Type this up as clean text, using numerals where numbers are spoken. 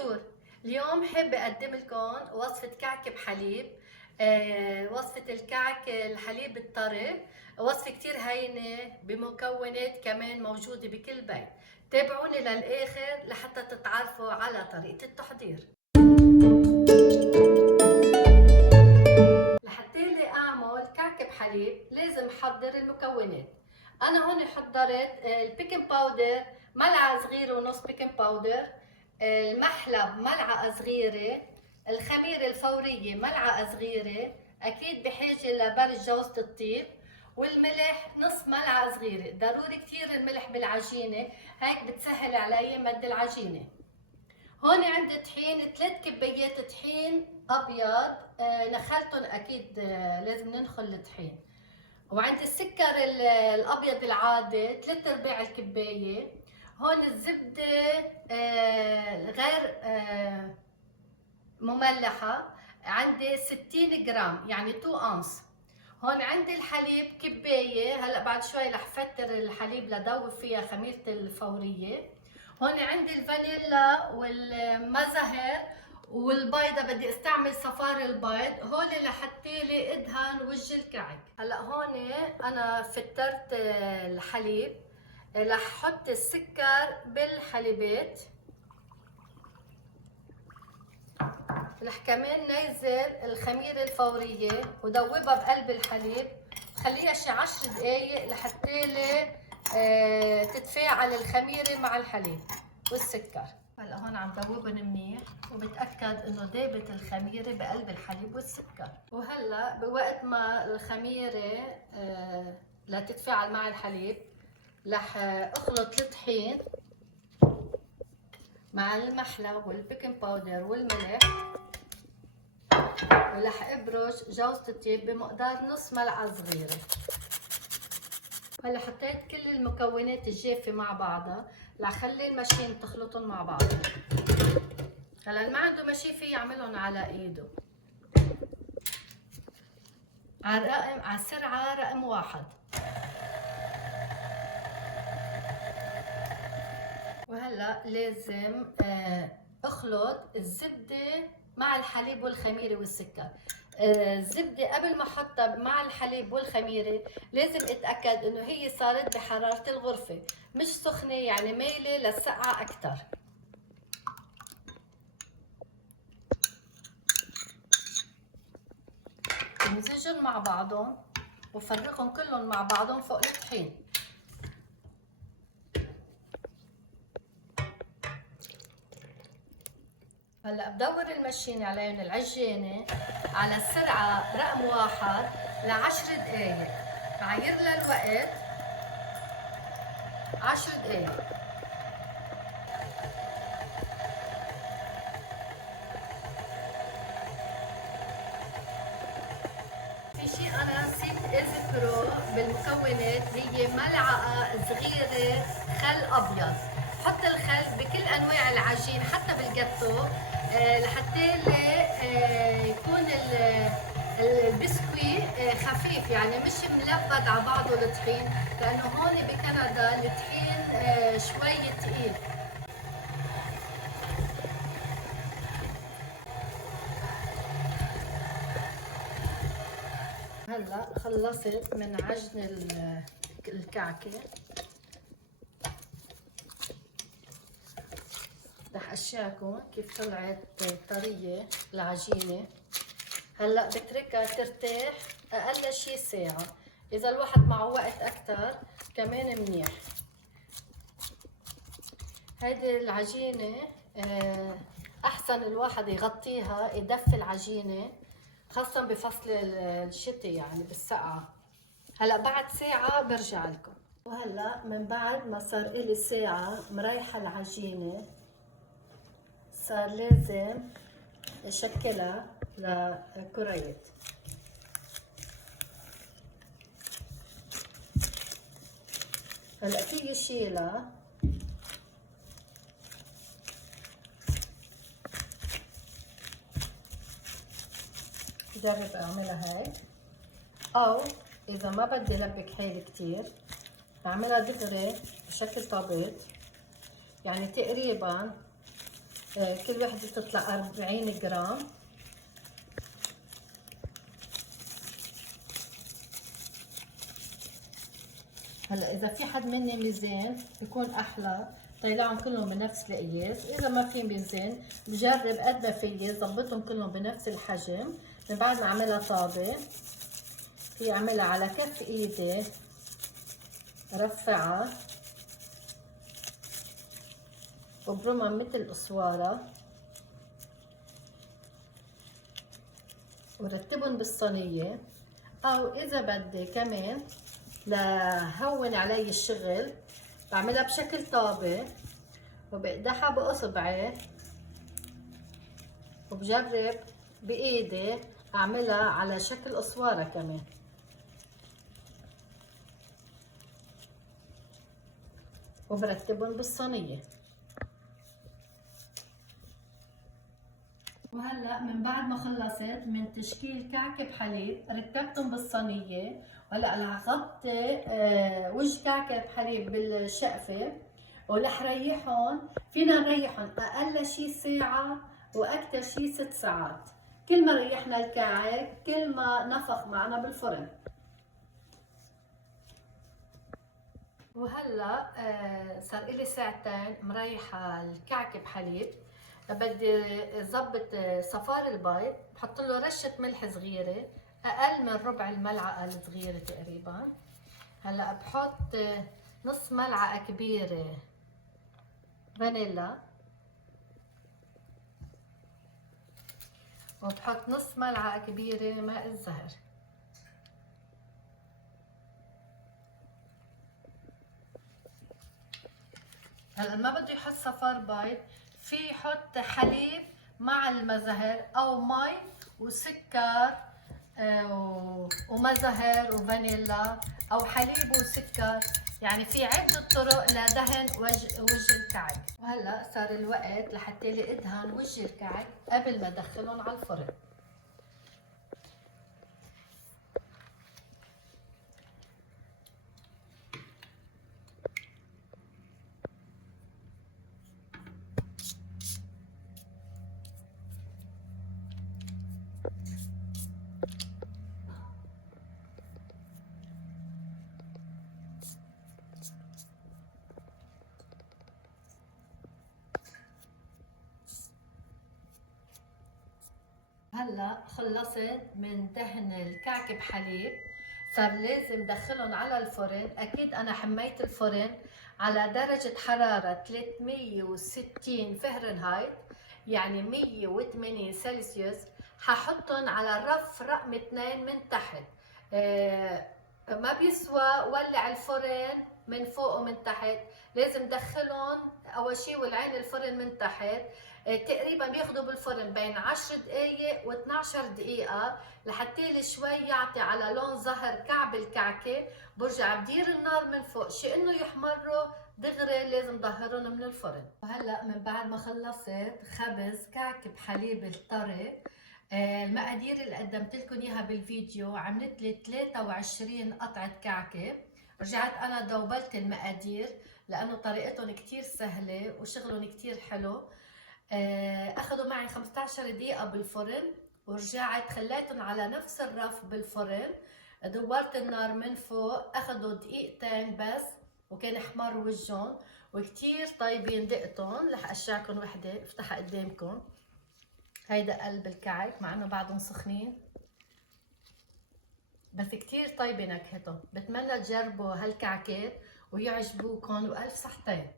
بونجور. اليوم حابة أقدم لكم وصفة كعك بحليب. وصفة الكعك الحليب الطري، وصفة كتير هينة بمكونات كمان موجودة بكل بيت. تابعوني للآخر لحتى تتعرفوا على طريقة التحضير. لحتى أعمل كعك بحليب لازم أحضر المكونات. أنا هون حضرت البيكنج باودر ملعقة صغيرة ونص بيكنج باودر، المحلب ملعقة صغيرة، الخميرة الفورية ملعقة صغيرة، أكيد بحاجة لبرش جوزة الطيب، والملح نص ملعقة صغيرة. ضروري كتير الملح بالعجينة، هيك بتسهل علي مد العجينة. هون عندي طحين 3 كبايات طحين أبيض، نخلتهم أكيد، لازم ننخل الطحين. وعندي السكر الأبيض العادي 3/4 الكباية. هون الزبدة غير مملحة عندي 60 جرام، يعني 2 أونص. هون عندي الحليب كباية، هلا بعد شوي رح فتر الحليب لدوب فيها خميرة الفورية. هون عندي الفانيلا والمزهر والبيضة، بدي استعمل صفار البيض، هول لحتى لي ادهن وجه الكعك. هلا هون انا فترت الحليب، رح احط السكر بالحليبات، رح كمان نيزل الخميرة الفورية ودوبها بقلب الحليب، خليها شي 10 دقايق لحتى لي تتفاعل الخميرة مع الحليب والسكر. هلا هون عم دوبهم منيح وبتأكد انه دابت الخميرة بقلب الحليب والسكر. وهلا بوقت ما الخميرة لتتفاعل مع الحليب، رح اخلط الطحين مع المحلى والبيكنج باودر والملح، ورح ابرش جوزة الطيب بمقدار نص ملعقة صغيرة. هلا حطيت كل المكونات الجافة مع بعضها، رح خلي الماشين تخلطهم مع بعض. هلا اللي ما عنده ماشين يعملهم على ايده على السرعة رقم 1. وهلا لازم اخلط الزبدة مع الحليب والخميرة والسكر. الزبدة قبل ما احطها مع الحليب والخميرة لازم اتأكد انه هي صارت بحرارة الغرفة، مش سخنة، يعني مايلة للسقعة اكتر. بمزجهم مع بعضهم وفرغهم كلهم مع بعضهم فوق الطحين. هلا بدور المشينة عليهم العجانة على السرعة رقم 1 ل10 دقايق، بعير لها الوقت 10 دقايق. في شيء انا نسيت اذكره بالمكونات، هي ملعقة صغيرة خل ابيض. حط الخل بكل انواع العجين حتى بالجاتو، لحتى يكون البسكوي خفيف، يعني مش ملبد على بعضه الطحين، لانه هون بكندا الطحين شوي ثقيل. هلا خلصت من عجن الكعكة، رح اشياكم كيف طلعت طرية العجينة. هلا بتركها ترتاح اقل شي ساعة، اذا الواحد معه وقت اكتر كمان منيح. هيدي العجينة احسن الواحد يغطيها، يدفي العجينة خاصة بفصل الشتاء، يعني بالسقعة. هلا بعد ساعة برجع لكم. وهلا من بعد ما صار إلي ساعة مريحة العجينة، صار لازم اشكلها لكريات. هلا في شيلها، جرب اعملها هيك، او اذا ما بدي لبك حالي كتير بعملها دغري بشكل طابت، يعني تقريبا كل وحدة تطلع 40 جرام. هلا اذا في حد مني ميزان بيكون احلى، طلعهم كلهم بنفس القياس. اذا ما في ميزان بجرب قد ما فيي ظبطهم كلهم بنفس الحجم. من بعد ما اعملها طابه في اعملها على كف ايدي، رفعها وبرمها مثل قصوارة ورتبهم بالصينية. او اذا بدي كمان لهون علي الشغل بعملها بشكل طابة وبقدحها باصبعي وبجرب بايدي اعملها على شكل قصوارة كمان. وبرتبهم بالصينية. وهلا من بعد ما خلصت من تشكيل كعك بحليب رتبتهم بالصينيه. وهلا رح غطي وجه كعك بحليب بالشقفه ورح ريحهم. فينا نريحهم اقل شي ساعه واكثر شي 6 ساعات. كل ما ريحنا الكعك كل ما نفخ معنا بالفرن. وهلا صار لي ساعتين مريحه الكعك بحليب. بدي ظبط صفار البيض، بحط له رشه ملح صغيره اقل من ربع الملعقه الصغيره تقريبا. هلا بحط نص ملعقه كبيره فانيلا، وبحط نص ملعقه كبيره ماء الزهر. هلا ما بده يحط صفار بيض، في يحط حليب مع المزهر او مي وسكر وما زهر وفانيلا، او حليب وسكر. يعني في عدة طرق لدهن وجه الكعك. وهلا صار الوقت لحتى لي ادهن وجه الكعك قبل ما ادخلهم على الفرن. هلا خلصت من دهن الكعك بحليب، صار لازم دخلهم على الفرن. اكيد انا حميت الفرن على درجة حرارة 360 فهرنهايت، يعني 180 سلسيوس. ححطهم على الرف رقم 2 من تحت. ما بيسوى ولع الفرن من فوق ومن تحت، لازم دخلهم اول شيء والعين الفرن من تحت. تقريبا بياخدوا بالفرن بين 10 دقايق و 12 دقيقة لحتى شوي يعطي على لون زهر كعب الكعكة. برجع بدير النار من فوق، شي انه يحمروا دغري لازم ظهرهم من الفرن. وهلا من بعد ما خلصت خبز كعك بحليب الطري، المقادير اللي قدمت لكم اياها بالفيديو عملت لي 23 قطعة كعكة. رجعت انا دوبلت المقادير لانه طريقتهم كتير سهلة وشغلهم كتير حلو. اخذوا معي 15 دقيقة بالفرن، ورجعت خليتهم على نفس الرف بالفرن. دورت النار من فوق، اخذوا دقيقتين بس وكان احمر وجهن وكتير طيبين. دقتهم رح اشعكم وحدة افتحها قدامكم. هيدا قلب الكعك مع انه بعدهم سخنين بس كتير طيبة نكهتهم. بتمنى تجربوا هالكعكات ويعجبوكم، والف صحتين.